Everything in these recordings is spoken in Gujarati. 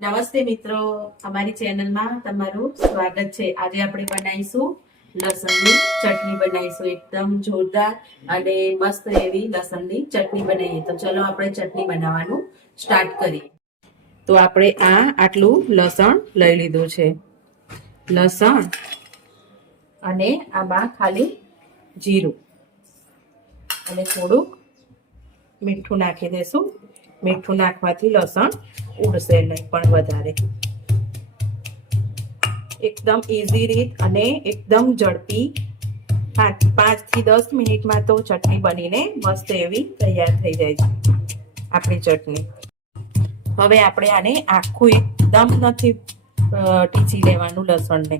નમસ્તે મિત્રો. અમારી ચેનલમાં તમારું સ્વાગત છે. આજે આપણે બનાવીશું લસણની ચટણી બનાવીશું. એકદમ જોરદાર અને મસ્ત એવી લસણની ચટણી બનાવીએ. તો ચલો આપણે ચટણી બનાવવાનું સ્ટાર્ટ કરીએ. તો આપણે આ આટલું લસણ લઈ લીધું છે. લસણ અને આમાં ખાલી જીરું. અને થોડુંક મીઠું નાખી દેશું. મીઠું નાખવાથી લસણ ઉડશે નહીં, પણ વધારે. એકદમ ઇઝી રીત અને એકદમ ઝડપી. પાંચથી દસ મિનિટમાં તો ચટણી બનીને મસ્ત એવી તૈયાર થઈ જાય છે આપણી ચટણી. હવે આપણે આને આખું એકદમ નથી ટીચી લેવાનું લસણને.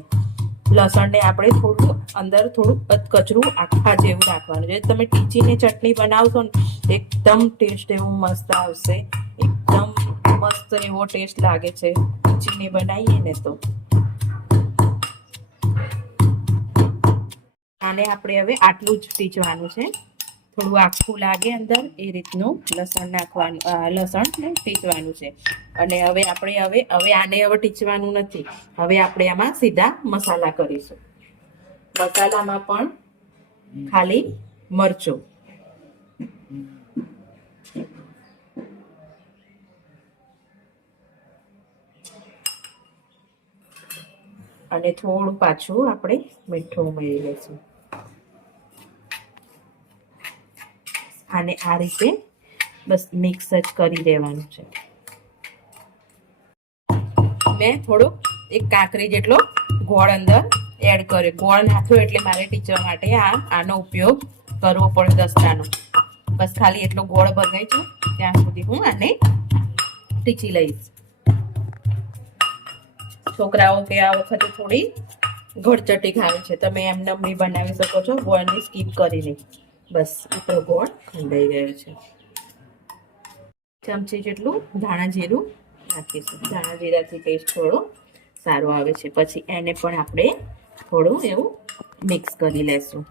લસણને આપણે થોડું અંદર થોડું કચરું આખા જેવું રાખવાનું. છે તમે ટીચીને ચટણી બનાવશો ને, એકદમ ટેસ્ટ એવું મસ્ત આવશે. એકદમ મસ્ત એવો ટેસ્ટ લાગે છે. ચીની બનાવીએ ને તો. આને આપણે હવે આટલું જ ટીચવાનું છે. થોડું આખું લાગે અંદર, એ રીતનું લસણ નાખવાનું લસણ ટીચવાનું છે. અને હવે આપણે હવે હવે આને હવે ટીચવાનું નથી. હવે આપણે આમાં સીધા મસાલા કરીશું. મસાલામાં પણ ખાલી મરચું. અને થોડું પાછું આપણે મીઠું ઉમેરી લઈશું. આને આ રીતે બસ મિક્સ જ કરી દેવાનું છે. મેં થોડુંક એક કાંકરી જેટલો ગોળ અંદર એડ કર્યો. ગોળ નાખ્યો એટલે મારે ટીચર માટે આ, આનો ઉપયોગ કરવો પડે દસ્તાનો. બસ ખાલી એટલો ગોળ ભગાઈ છે. ત્યાં સુધી હું આને ટીચી લઈશ. છોકરાઓ કે આ વખતે થોડી ઘડચટી ખાવી છે. તમે એમને બી બનાવી શકો છો. ગોળની સ્કીપ કરીને બસ આપણો ગોળ ખંડાઈ ગયો છે. ચમચી જેટલું ધાણા જીરું નાખીશું. ધાણા જીરાથી ટેસ્ટ થોડો સારો આવે છે. પછી એને પણ આપણે થોડું એવું મિક્સ કરી લેશું.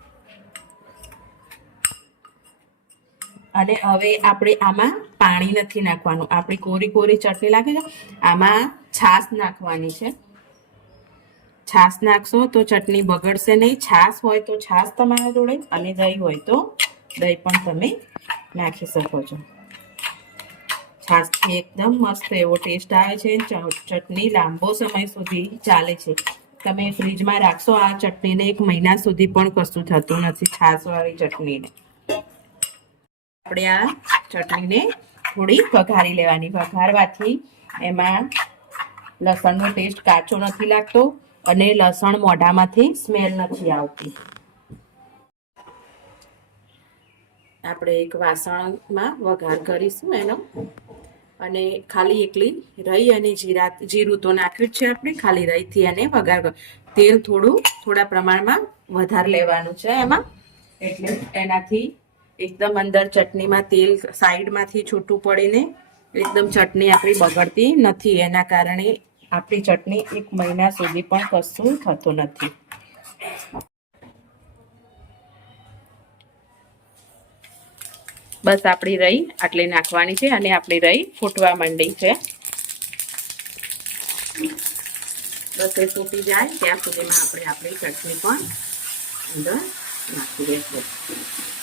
અને હવે આપણે આમાં પાણી નથી નાખવાનું. આપણી કોરી કોરી ચટણી લાગે છે. આમાં છાશ નાખવાની છે. છાશ નાખશો તો ચટણી બગડશે નહીં. છાશ હોય તો છાશ તમારા જોડે, અને દહીં હોય તો દહીં પણ તમે નાખી શકો છો. છાશથી એકદમ મસ્ત એવો ટેસ્ટ આવે છે. ચટણી લાંબો સમય સુધી ચાલે છે. તમે ફ્રીજમાં રાખશો આ ચટણીને એક મહિના સુધી પણ કશું થતું નથી, છાશવાળી ચટણીને. આપણે આ ચટણીને થોડી વઘારી લેવાની. વઘારવાથી એમાં લસણનો ટેસ્ટ કાચો નથી લાગતો અને લસણ મોઢામાંથી સ્મેલ નથી આવતી. આપણે એક વાસણમાં વઘાર કરીશું એનો. અને ખાલી એકલી રહી અને જીરા, જીરું તો નાખ્યું જ છે આપણે. ખાલી રહીથી અને વઘાર તેલ થોડું, થોડા પ્રમાણમાં વધારે લેવાનું છે એમાં. એટલે એનાથી એકદમ અંદર ચટણીમાં તેલ સાઈડમાંથી છૂટું પડીને એકદમ ચટણી આપણી બગડતી નથી. એના કારણે આપણી ચટણી એક મહિના સુધી પણ કશું થતું નથી. બસ આપણી રહી આટલી નાખવાની છે અને આપણી રહી ફૂટવા માંડી છે. બસ એ ફૂટી જાય ત્યાં સુધીમાં આપણે આપણી ચટણી પણ અંદર નાખી દઈશું.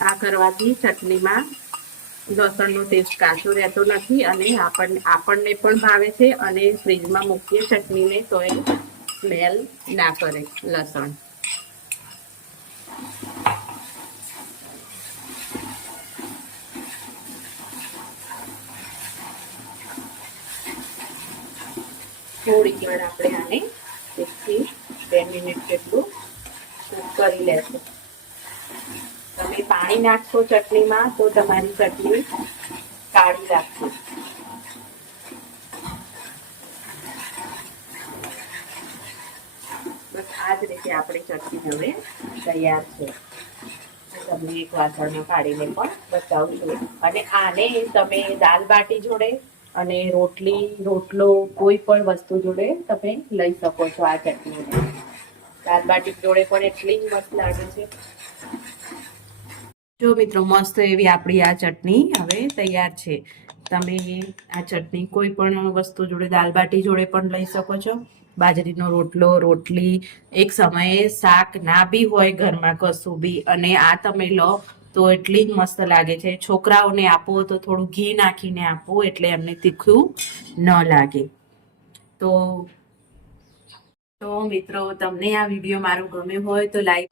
આ કરવાથી ચટણીમાં લસણનો ટેસ્ટ કાચો રહેતો નથી અને આપણને આપણને પણ ભાવે છે અને ફ્રીજમાં મૂકીએ ચટણીને તો એ સ્મેલ ના કરે લસણ. થોડીક વાર આપણે આને એકથી બે મિનિટ જેટલું કરી લેશું. તમે પાણી નાખશો ચટણીમાં તો તમારી ચટણી કાળી લાગશે બસ આ જ રીતે આપણી ચટણી હવે તૈયાર છે. તમને એક વાસણમાં કાઢીને પણ બતાવું છું. અને આને તમે દાલ બાટી જોડે અને રોટલી, રોટલો, કોઈ પણ વસ્તુ જોડે તમે લઈ શકો છો આ ચટણીને. દાલ બાટી જોડે પણ એટલી જ મસ્ત લાગે છે. જો મિત્રો, મસ્ત એવી આપણી આ ચટણી હવે તૈયાર છે. તમે આ ચટણી કોઈ પણ વસ્તુ જોડે દાલ બાટી જોડે પણ લઈ શકો છો. બાજરીનો રોટલો, રોટલી, એક સમયે શાક ના બી હોય ઘરમાં કશું બી, અને આ તમે લો તો એટલી જ મસ્ત લાગે છે. છોકરાઓને આપો તો થોડું ઘી નાખીને આપો, એટલે એમને તીખું ન લાગે. તો તો મિત્રો, તમને આ વીડિયો મારો ગમ્યો હોય તો લાઈક